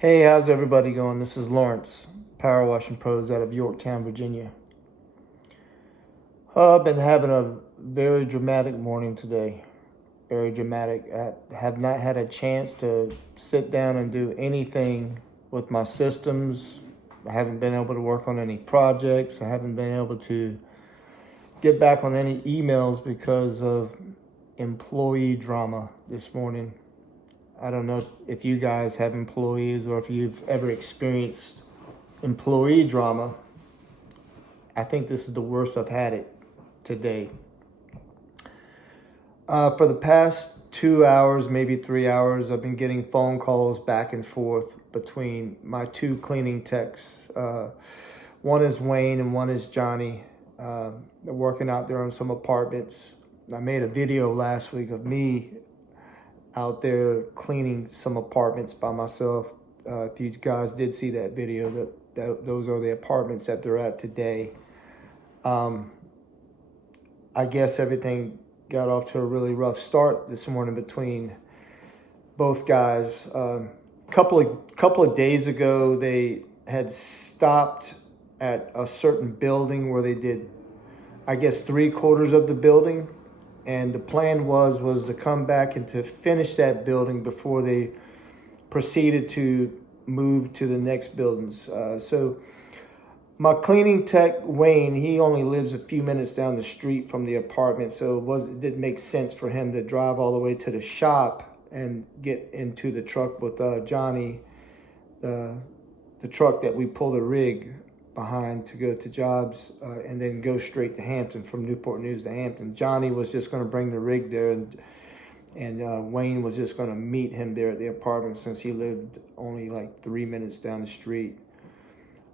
Hey, how's everybody going? This is Lawrence, Power Washing Pros out of Yorktown, Virginia. I've been having a very dramatic morning today. Very dramatic. I have not had a chance to sit down and do anything with my systems. I haven't been able to work on any projects. I haven't been able to get back on any emails because of employee drama this morning. I don't know if you guys have employees or if you've ever experienced employee drama. I think this is the worst I've had it today. For the past 2 hours, maybe 3 hours, I've been getting phone calls back and forth between my two cleaning techs. One is Wayne and one is Johnny. They're working out there on some apartments. I made a video last week of me out there cleaning some apartments by myself. If you guys did see that video, those are the apartments that they're at today. I guess everything got off to a really rough start this morning between both guys. Couple of days ago, they had stopped at a certain building where they did, I guess, 3/4 of the building. And the plan was to come back and to finish that building before they proceeded to move to the next buildings. So my cleaning tech, Wayne, he only lives a few minutes down the street from the apartment. So it didn't make sense for him to drive all the way to the shop and get into the truck with Johnny, the truck that we pull the rig behind to go to jobs and then go straight to Hampton, from Newport News to Hampton. Johnny was just going to bring the rig there, and Wayne was just going to meet him there at the apartment since he lived only like 3 minutes down the street.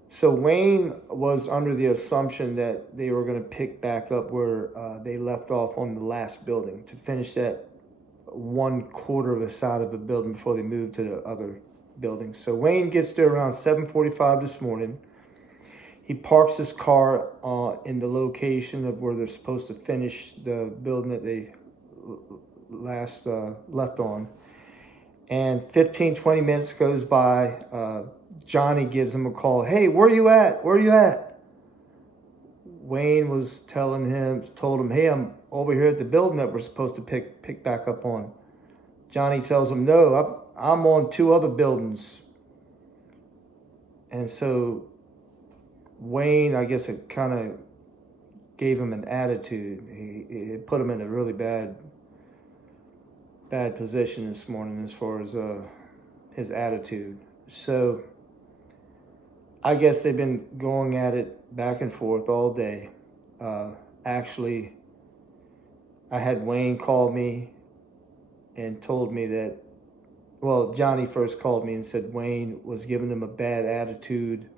So Wayne was under the assumption that they were going to pick back up where they left off on the last building to finish that 1/4 of the side of the building before they moved to the other building. So Wayne gets there around 7:45 this morning. He parks his car in the location of where they're supposed to finish the building that they last left on. And 20 minutes goes by. Johnny gives him a call. Hey, where you at? Where you at? Wayne was told him, hey, I'm over here at the building that we're supposed to pick back up on. Johnny tells him, no, I'm on 2 other buildings. And so Wayne, I guess it kind of gave him an attitude. It put him in a really bad position this morning as far as his attitude. So I guess they've been going at it back and forth all day. Actually, I had Wayne call me and told me that, well, Johnny first called me and said Wayne was giving him a bad attitude.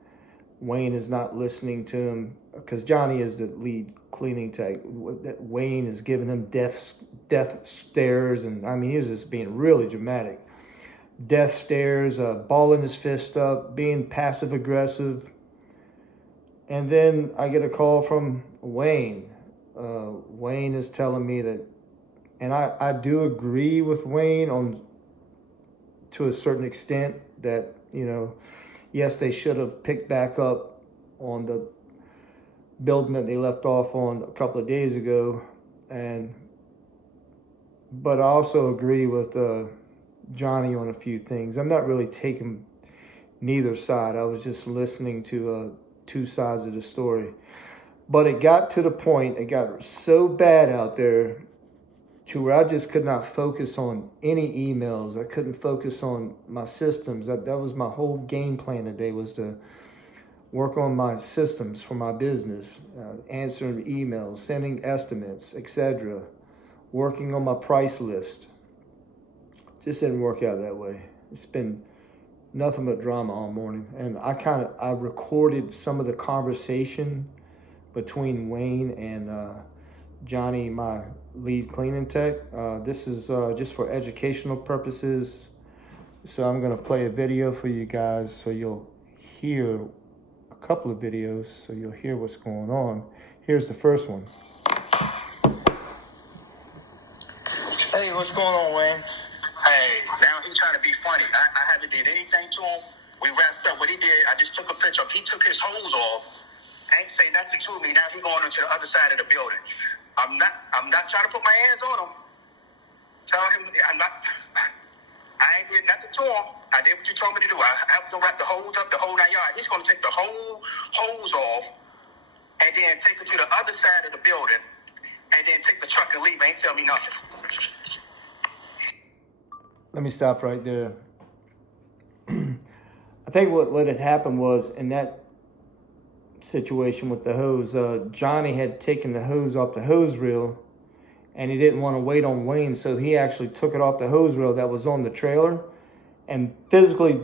Wayne is not listening to him because Johnny is the lead cleaning tech. Wayne is giving him death stares, and I mean, he was just being really dramatic. Death stares, balling his fist up, being passive aggressive. And then I get a call from Wayne. Wayne is telling me that, and I do agree with Wayne to a certain extent that, yes, they should have picked back up on the building that they left off on a couple of days ago. But I also agree with Johnny on a few things. I'm not really taking neither side. I was just listening to 2 sides of the story. But it got to the point, it got so bad out there to where I just could not focus on any emails. I couldn't focus on my systems. That was my whole game plan today, was to work on my systems for my business, answering emails, sending estimates, etc., working on my price list. Just didn't work out that way. It's been nothing but drama all morning. And I recorded some of the conversation between Wayne and Johnny, my lead cleaning tech. This is just for educational purposes. So I'm gonna play a video for you guys so you'll hear a couple of videos so you'll hear what's going on. Here's the first one. Hey, what's going on, Wayne? Hey, down he trying to be funny. I haven't did anything to him. We wrapped up. What he did, I just took a picture of him. He took his hose off. Ain't say nothing to me. Now he going into the other side of the building. I'm not trying to put my hands on him. Tell him I ain't did nothing to him. I did what you told me to do. I helped him wrap the hose up, the whole 9 yards. He's going to take the whole hose off and then take it to the other side of the building and then take the truck and leave. Ain't tell me nothing. Let me stop right there. I think what had happened was in that situation with the hose, Johnny had taken the hose off the hose reel and he didn't want to wait on Wayne, so he actually took it off the hose reel that was on the trailer and physically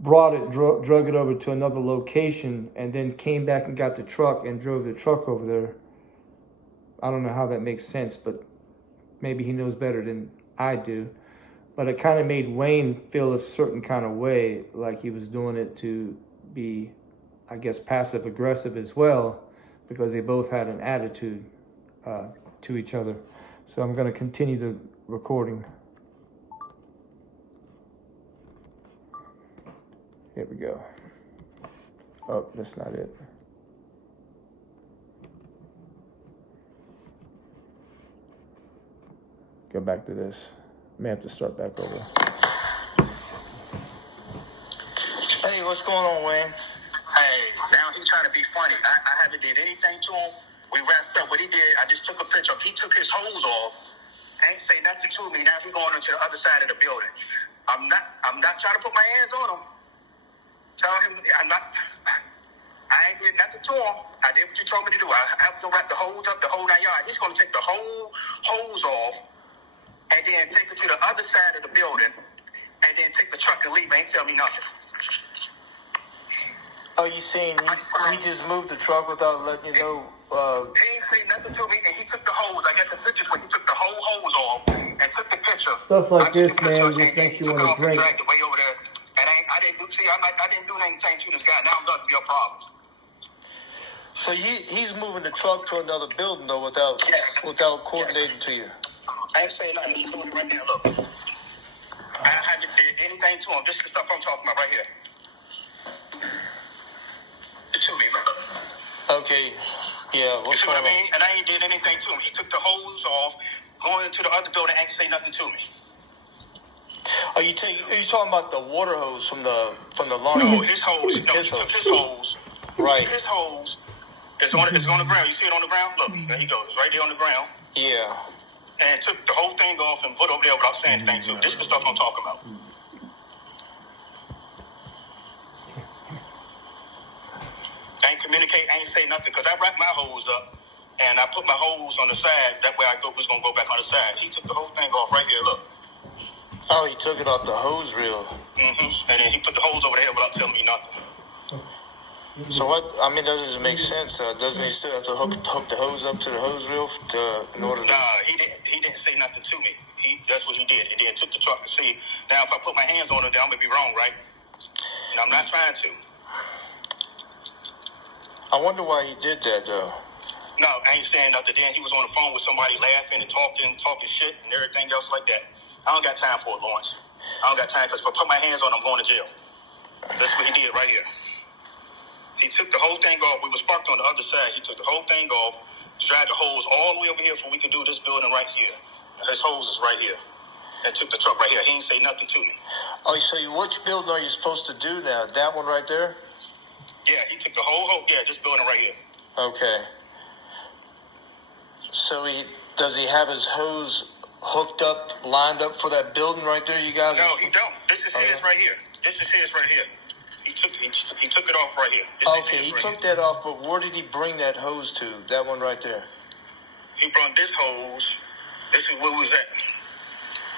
brought it, drug it over to another location, and then came back and got the truck and drove the truck over there. I don't know how that makes sense, but maybe he knows better than I do. But it kind of made Wayne feel a certain kind of way, like he was doing it to be, I guess, passive aggressive as well, because they both had an attitude to each other. So I'm going to continue the recording. Here we go. Oh, that's not it. Go back to this. May have to start back over. Hey, what's going on, Wayne? Hey, now he's trying to be funny. I haven't did anything to him. We wrapped up. What he did, I just took a picture of him. He took his hose off. Ain't say nothing to me. Now he going into the other side of the building. I'm not trying to put my hands on him. Tell him I ain't did nothing to him. I did what you told me to do. I helped him wrap the hose up, the whole 9 yards. He's going to take the whole hose off and then take it to the other side of the building and then take the truck and leave. Ain't tell me nothing. Oh, you saying he just moved the truck without letting you know? He ain't say nothing to me, and he took the hose. I got the pictures where he took the whole hose off and took the picture. Stuff like this, man, just makes you want to drink. Dragged it way over there. And I didn't do anything to this guy. Now I'm done to be a problem. So he's moving the truck to another building though without coordinating to you. I ain't saying nothing. He's doing it right now. Look, I haven't did anything to him. This is the stuff I'm talking about right here. To me, brother. Okay. Yeah. What's going on? I mean? And I ain't did anything to him. He took the hose off, going into the other building, ain't say nothing to me. Are you talking about the water hose from the laundry? No, his hose. No, he took his hose. Right. His hose. It's on the ground. You see it on the ground? Look, there he goes, right there on the ground. Yeah. And took the whole thing off and put over there without saying anything to him. This is the stuff I'm talking about. I ain't communicate, I ain't say nothing, because I wrapped my hose up and I put my hose on the side. That way I thought we was going to go back on the side. He took the whole thing off right here, look. Oh, he took it off the hose reel. Mm-hmm. And then he put the hose over there without telling me nothing. So what? I mean, that doesn't make sense. Doesn't he still have to hook the hose up to the hose reel in order to? Nah, he didn't say nothing to me. That's what he did. And then took the truck and see. Now, if I put my hands on it, then I'm gonna be wrong, right? And I'm not trying to. I wonder why he did that though. No, I ain't saying nothing. Then he was on the phone with somebody laughing and talking shit and everything else like that. I don't got time for it, Lawrence. I don't got time, because if I put my hands on him, I'm going to jail. That's what he did right here. He took the whole thing off. We was parked on the other side. He took the whole thing off, dragged the hose all the way over here so we can do this building right here. His hose is right here. And took the truck right here. He ain't say nothing to me. Oh, so which building are you supposed to do now? That one right there? Yeah, he took the whole this building right here. Okay. So does he have his hose hooked up, lined up for that building right there, you guys? No, he don't. This is his right here. This is his right here. He took it off right here. Okay, he took that off, but where did he bring that hose to? That one right there. He brought this hose. This is where we was at.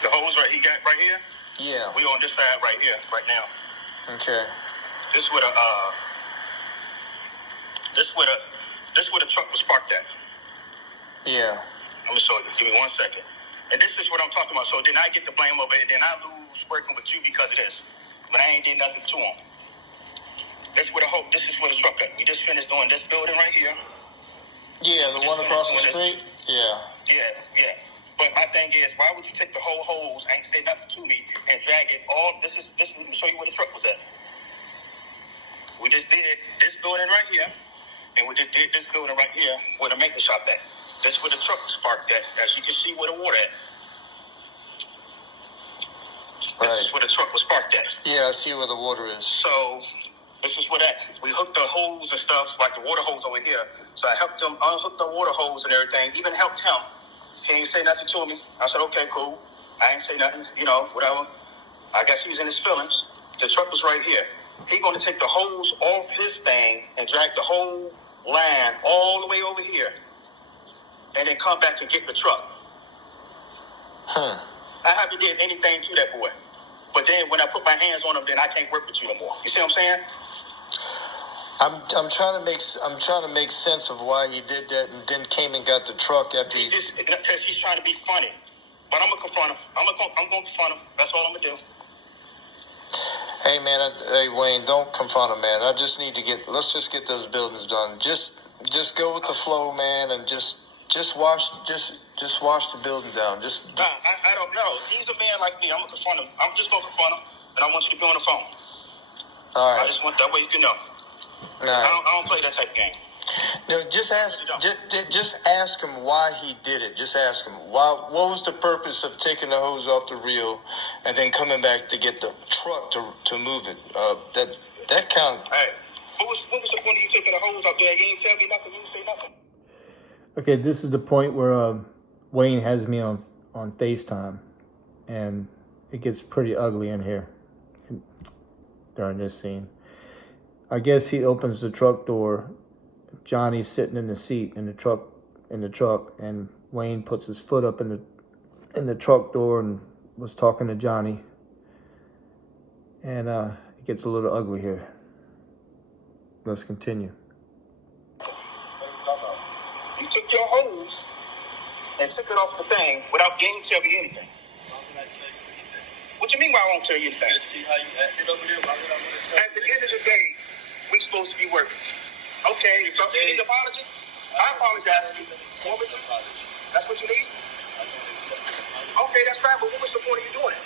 The hose right he got right here. Yeah. We on this side right here, right now. Okay. This where the truck was parked at. Yeah. Let me show you. Give me 1 second. And this is what I'm talking about. So then I get the blame of it. Then I lose working with you because of this. But I ain't did nothing to him. This is where the truck at. We just finished doing this building right here. Yeah, the one across the street? Yeah. Yeah. But my thing is, why would you take the whole hose, ain't say nothing to me, and drag it all? This is let me show you where the truck was at. We just did this building right here, and we just did this building right here where the maintenance shop at. This is where the truck was parked at. As you can see where the water at. This is where the truck was parked at. Yeah, I see where the water is. So this is where that we hooked the hose and stuff, like the water hose over here. So I helped him unhook the water hose and everything. Even helped him. He ain't say nothing to me. I said, okay, cool. I ain't say nothing, whatever. I guess he's in his feelings. The truck was right here. He gonna take the hose off his thing and drag the whole line all the way over here, and then come back and get the truck. I haven't did anything to that boy. But then when I put my hands on him, then I can't work with you no more. You see what I'm saying? I'm trying to make sense of why he did that, and then came and got the truck after He just because he's trying to be funny. But I'm gonna confront him. I'm gonna confront him. That's all I'm gonna do. Hey man, hey Wayne, don't confront him, man. Let's just get those buildings done. Just go with the flow, man, and just wash the building down. I don't know. He's a man like me. I'm gonna confront him. I'm just gonna confront him, and I want you to be on the phone. All right. I just want that way you can know. All right. I don't play that type of game. No, just ask him why he did it. Just ask him what was the purpose of taking the hose off the reel and then coming back to get the truck to move it. That count. Hey, what was the point of you taking the hose out there? You ain't tell me nothing. You didn't say nothing. Okay, this is the point where Wayne has me on FaceTime, and it gets pretty ugly in here during this scene. I guess he opens the truck door. Johnny's sitting in the seat in the truck, and Wayne puts his foot up in the truck door and was talking to Johnny. And it gets a little ugly here. Let's continue. You took your hose and took it off the thing without getting tell me anything. What you mean by I won't tell you anything? See how you acted over there? At the end of the day, we supposed to be working. Okay, you need an apology? I apologize to you. That's what you need? Okay, that's fine, but what was the point of you doing it?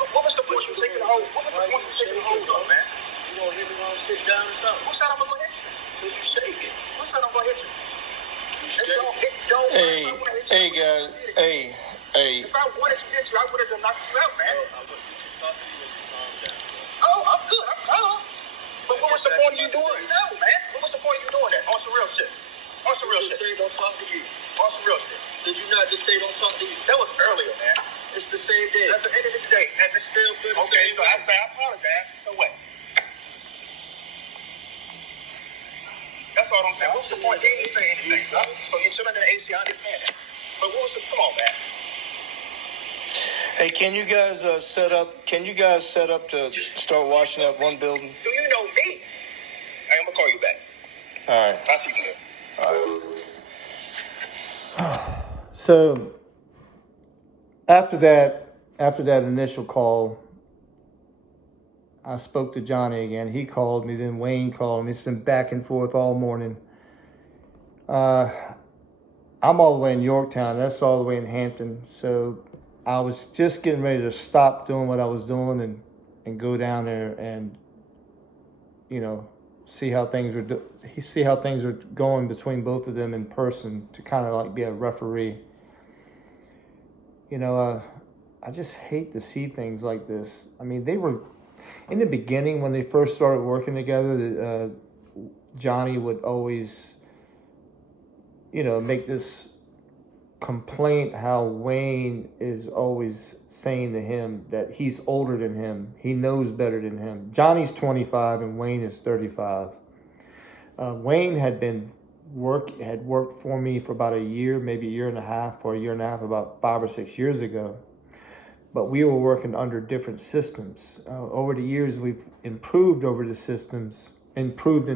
What was the point of you taking the hose? What was the point of you taking the hose off, man? You gonna hit me when I'm sitting down or something? Who said I'm gonna hit you? Cause you shaking. Who said I'm gonna hit you? Hey guys, hey. If I wanted to hit you, I would have knocked you out, man. I was talking to you when you calm down. Oh, I'm good. I'm calm. But what was the point of you doing it? No, man. What was the point of you doing that? On some real shit. On some real shit. Say don't talk to you. On some real shit. Did you not just say don't talk to you? That was earlier, man. It's the same day. At the end of the day. It's still good. Okay, so I say I apologize. So what? That's all I'm saying. What's the point? You didn't say anything, bro. So you're chilling in the AC. I understand that. But what was the? Come on, man. Hey, can you guys set up to start washing up one building? Do you know me? Hey, I'm gonna call you back. All right. I'll see you later. So after that initial call, I spoke to Johnny again. He called me, then Wayne called me. It's been back and forth all morning. I'm all the way in Yorktown. That's all the way in Hampton. So I was just getting ready to stop doing what I was doing and go down there and, see how things were going between both of them in person, to kind of like be a referee. I just hate to see things like this. I mean, they were in the beginning when they first started working together. Johnny would always, make this complaint how Wayne is always saying to him that he's older than him. He knows better than him. Johnny's 25 and Wayne is 35. Wayne had worked for me for about a year, maybe a year and a half, about 5 or 6 years ago. But we were working under different systems. Over the years, we've improved in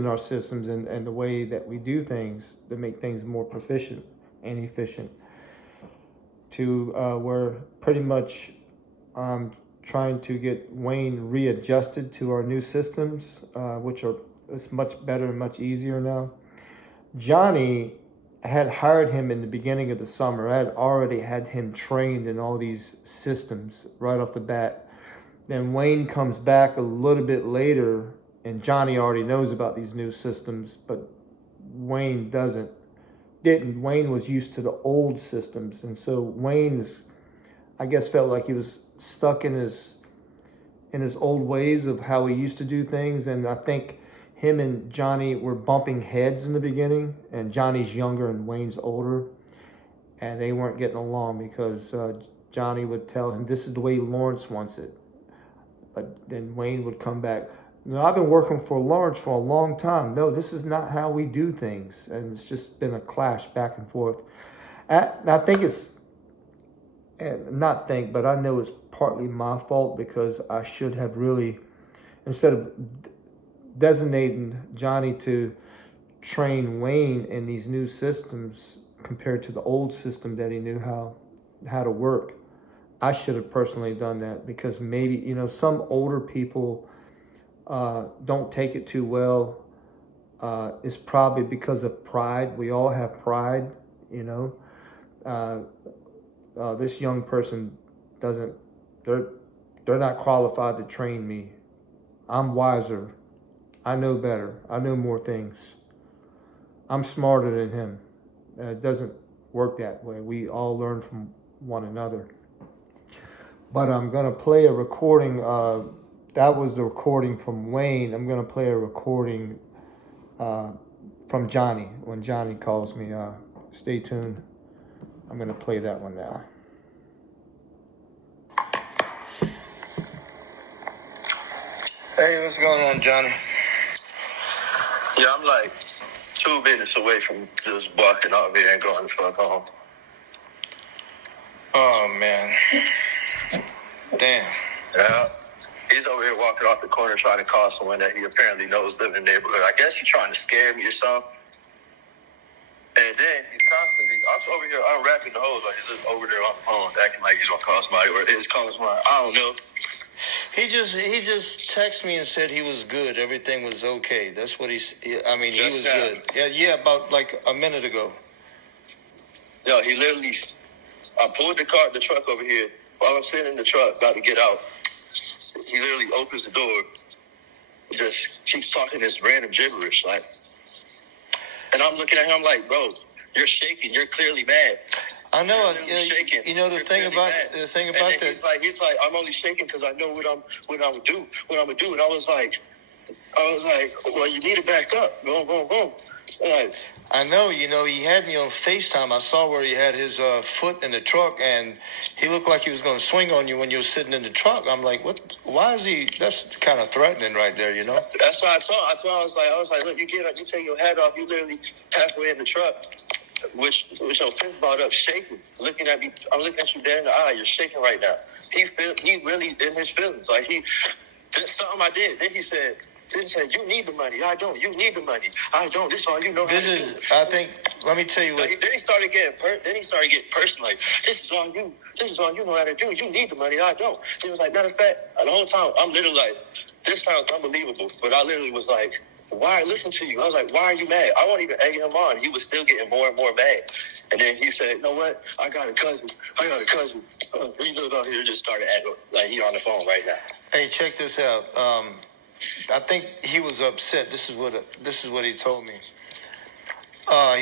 our systems and the way that we do things to make things more proficient and efficient. We're pretty much trying to get Wayne readjusted to our new systems, it's much better and much easier now. Johnny I had hired him in the beginning of the summer. I had already had him trained in all these systems right off the bat. Then Wayne comes back a little bit later, and Johnny already knows about these new systems, but Wayne didn't. Wayne was used to the old systems, and so I guess, felt like he was stuck in his old ways of how he used to do things. And I think him and Johnny were bumping heads in the beginning, and Johnny's younger and Wayne's older, and they weren't getting along because Johnny would tell him, this is the way Lawrence wants it. But then Wayne would come back, no, I've been working for Lawrence for a long time. No, this is not how we do things. And it's just been a clash back and forth. And I think but I know it's partly my fault, because I should have really, instead of designating Johnny to train Wayne in these new systems compared to the old system that he knew how to work, I should have personally done that, because maybe, some older people don't take it too well. It's probably because of pride. We all have pride, this young person they're not qualified to train me. I'm wiser. I know better. I know more things. I'm smarter than him. It doesn't work that way. We all learn from one another. But I'm going to play a recording. That was the recording from Wayne. I'm going to play a recording from Johnny when Johnny calls me. Stay tuned. I'm going to play that one now. Hey, what's going on, Johnny? Yeah, I'm like 2 minutes away from just barking out here and going the fuck home. Oh, man. Damn. Yeah. He's over here walking off the corner trying to call someone that he apparently knows live in the neighborhood. I guess he's trying to scare me or something. And then he's constantly, I'm over here unwrapping the hose, like he's just over there on the phone acting like he's gonna call somebody or is calling somebody. I don't know. He just texted me and said he was good. Everything was okay. That's what he was good. Yeah, about like a minute ago. Yo, he literally, I pulled the truck over here. While I'm sitting in the truck, about to get out, he literally opens the door, just keeps talking this random gibberish, like. And I'm looking at him like, bro, you're shaking. You're clearly mad. I know. You're shaking. The thing about this. He's like, I'm only shaking because I know what I'm gonna do. And I was like, well, you need to back up. Boom. Like, I know. He had me on FaceTime. I saw where he had his foot in the truck, and he looked like he was going to swing on you when you were sitting in the truck. I'm like, what? Why is he? That's kind of threatening right there, That's what I told. I was like, look, you get up, you take your hat off, you literally halfway in the truck, which your fist brought up, shaking, looking at me. I'm looking at you dead in the eye. You're shaking right now. He really in his feelings. Like that's something I did. Then he said, you need the money. I don't. You need the money. I don't. This is all you know how to do. I think, let me tell you what. Then he started getting personal. Like, this is all you know how to do. You need the money. I don't. He was like, matter of fact, the whole time, I'm literally like, this sounds unbelievable. But I literally was like, why listen to you? I was like, why are you mad? I wasn't even egging him on. He was still getting more and more mad. And then he said, you know what? I got a cousin. He lives out here, just started acting like he on the phone right now. Hey, check this out. I think he was upset. This is what he told me.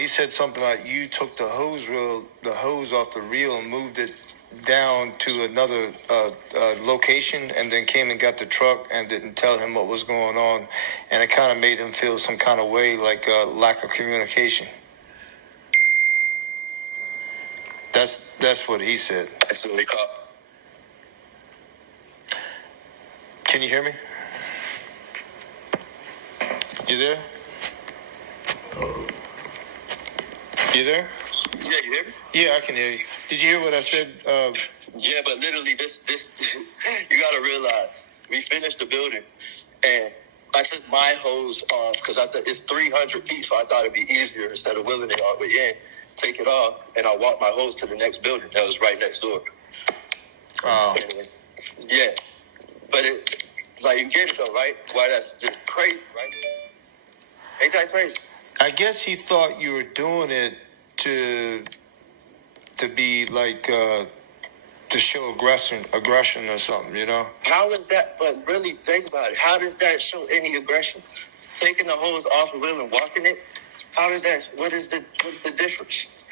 He said something like, you took the hose off the reel and moved it down to another location, and then came and got the truck and didn't tell him what was going on, and it kind of made him feel some kind of way, like lack of communication. That's what he said. That's what they call. Can you hear me? You there? You there? Yeah, you hear me? Yeah, I can hear you. Did you hear what I said? Yeah, but literally, this you gotta realize, we finished the building, and I took my hose off because I thought it's 300 feet, so I thought it'd be easier instead of wheeling it all the way in, take it off, and I walked my hose to the next building that was right next door. Oh. Yeah, but you get it though, right? Why that's just crazy, right? Ain't that crazy? I guess he thought you were doing it to be like to show aggression or something, you know. How is that? But really think about it. How does that show any aggression? Taking the hose off the wheel and walking it. How does that? What is the difference?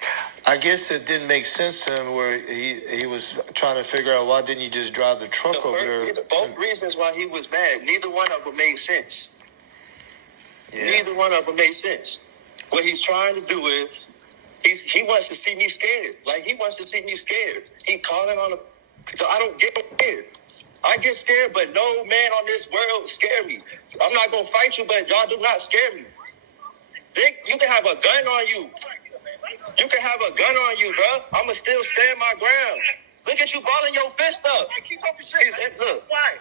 I guess it didn't make sense to him where he was trying to figure out why didn't you just drive the truck over there? Both reasons why he was mad. Neither one of them made sense. Yeah. Neither one of them made sense. What he's trying to do is he wants to see me scared. Like he wants to see me scared. He calling on I don't get scared. I get scared, but no man on this world scare me. I'm not gonna fight you, but y'all do not scare me. You can have a gun on you. You can have a gun on you, bro. I'ma still stand my ground. Look at you balling your fist up. Keep talking shit. Look. Why?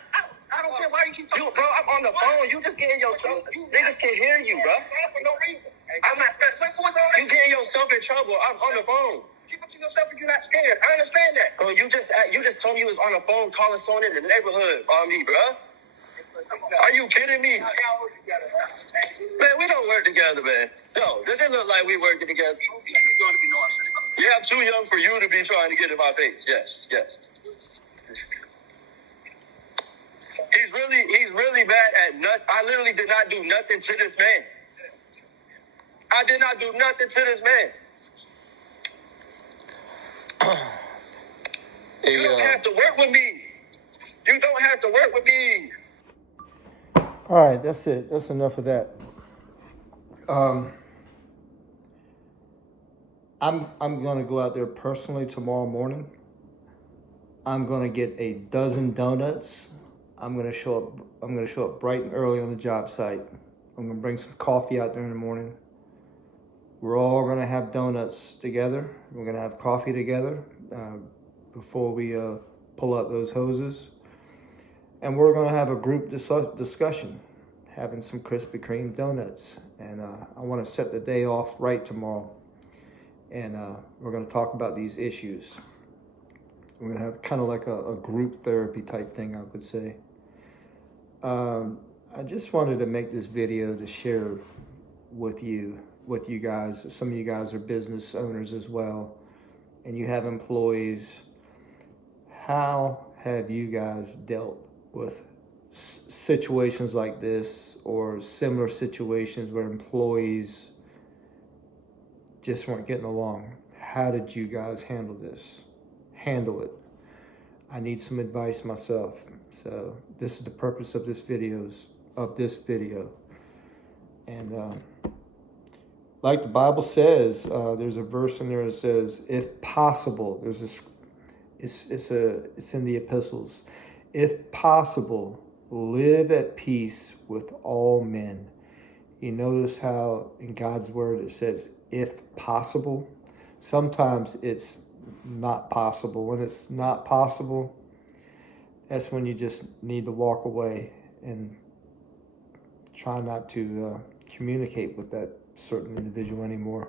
I don't care why you keep talking. Bro, I'm on the phone. You just getting yourself. Niggas can hear you, bro. For no reason. I'm not scared. You getting yourself in trouble. I'm on the phone. Keep it to yourself if you're not scared. I understand that. Oh, you just told me you was on the phone calling someone in the neighborhood on me, bro. Are you kidding me? Man, we don't work together, man. No, this doesn't look like we working together. Yeah, I'm too young for you to be trying to get in my face. Yes. He's really bad at I literally did not do nothing to this man. I did not do nothing to this man. You don't have to work with me. You don't have to work with me. All right, that's it. That's enough of that. I'm going to go out there personally tomorrow morning. I'm going to get a dozen donuts. I'm going to show up bright and early on the job site. I'm going to bring some coffee out there in the morning. We're all going to have donuts together. We're going to have coffee together before we pull out those hoses. And we're going to have a group discussion, having some Krispy Kreme donuts. And I want to set the day off right tomorrow. And we're going to talk about these issues. We're going to have kind of like a group therapy type thing, I would say. I just wanted to make this video to share with you guys. Some of you guys are business owners as well, and you have employees. How have you guys dealt with situations like this or similar situations where employees just weren't getting along? How did you guys handle it? I need some advice myself. So this is the purpose of this video. And like the Bible says, there's a verse in there that says, if possible, it's in the epistles. If possible, live at peace with all men. You notice how in God's word it says, if possible. Sometimes it's not possible. When it's not possible, that's when you just need to walk away and try not to communicate with that certain individual anymore.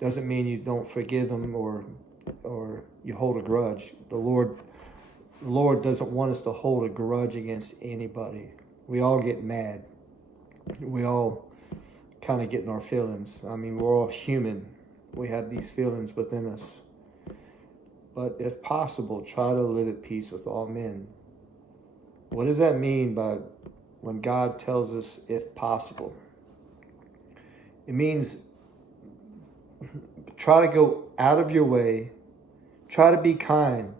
Doesn't mean you don't forgive them or you hold a grudge. The Lord doesn't want us to hold a grudge against anybody. We all get mad. We all kind of get in our feelings. I mean, we're all human. We have these feelings within us. But if possible, try to live at peace with all men. What does that mean by when God tells us if possible? It means try to go out of your way, try to be kind,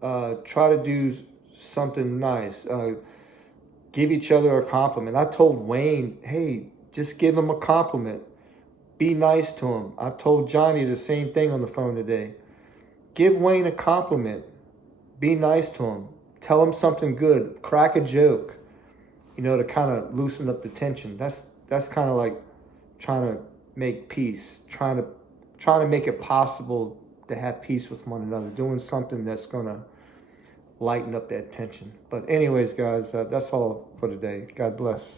try to do something nice, give each other a compliment. I told Wayne, hey, just give him a compliment. Be nice to him. I told Johnny the same thing on the phone today. Give Wayne a compliment. Be nice to him. Tell him something good. Crack a joke, to kind of loosen up the tension. That's kind of like trying to make peace, trying to make it possible to have peace with one another, doing something that's going to lighten up that tension. But anyways, guys, that's all for today. God bless.